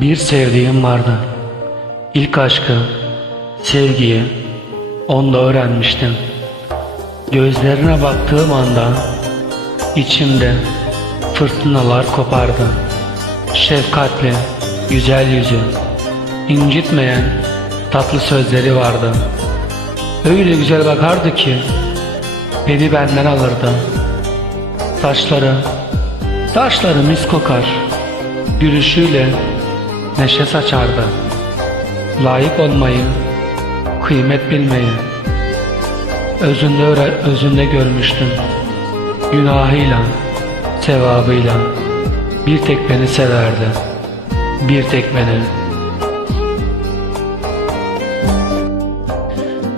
Bir sevdiğim vardı. İlk aşkı, sevgiyi onda öğrenmiştim. Gözlerine baktığım anda içimde fırtınalar kopardı. Şefkatli, güzel yüzü, incitmeyen tatlı sözleri vardı. Öyle güzel bakardı ki beni benden alırdı. Saçları, saçları mis kokar. Gülüşüyle neşe saçardı. Layık olmayı, kıymet bilmeyi özünde öğre, özünde görmüştüm. Günahıyla, sevabıyla bir tek beni severdi. Bir tek beni.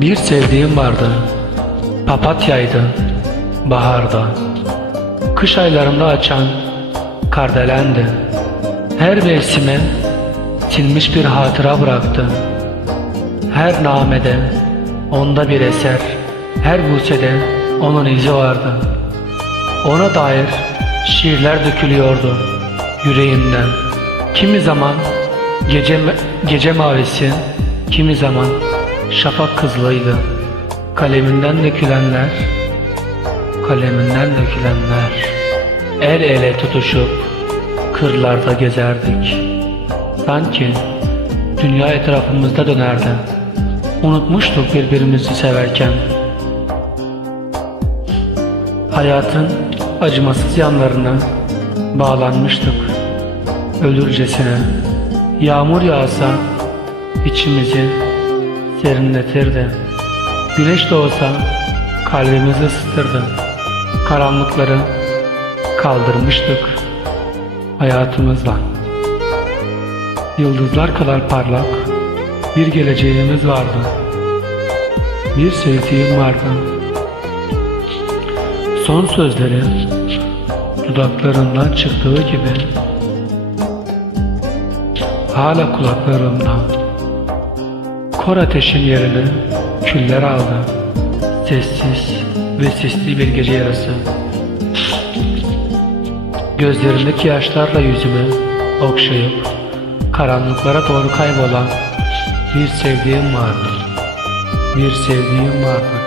Bir sevdiğim vardı. Papatyaydı. Baharda. Kış aylarında açan kardelendi. Her mevsime silmiş bir hatıra bıraktı. Her namede onda bir eser, her busede onun izi vardı. Ona dair şiirler dökülüyordu yüreğimden. Kimi zaman gece, gece mavisi, kimi zaman şafak kızlıydı. Kaleminden dökülenler, kaleminden dökülenler. El ele tutuşup kırlarda gezerdik. Sanki dünya etrafımızda dönerdi. Unutmuştuk birbirimizi severken. Hayatın acımasız yanlarına bağlanmıştık. Ölürcesine. Yağmur yağsa içimizi serinletirdi. Güneş doğsa kalbimizi ısıtırdı. Karanlıkları kaldırmıştık hayatımızla. Yıldızlar kadar parlak bir geleceğimiz vardı. Bir sevdiğim vardı. Son sözleri dudaklarından çıktığı gibi hala kulaklarımda. Kor ateşin yerini küller aldı. Sessiz ve sisli bir gece yarısı. Gözlerindeki yaşlarla yüzümü okşayıp karanlıklara doğru kaybolan bir sevdiğim vardı. Bir sevdiğim vardı.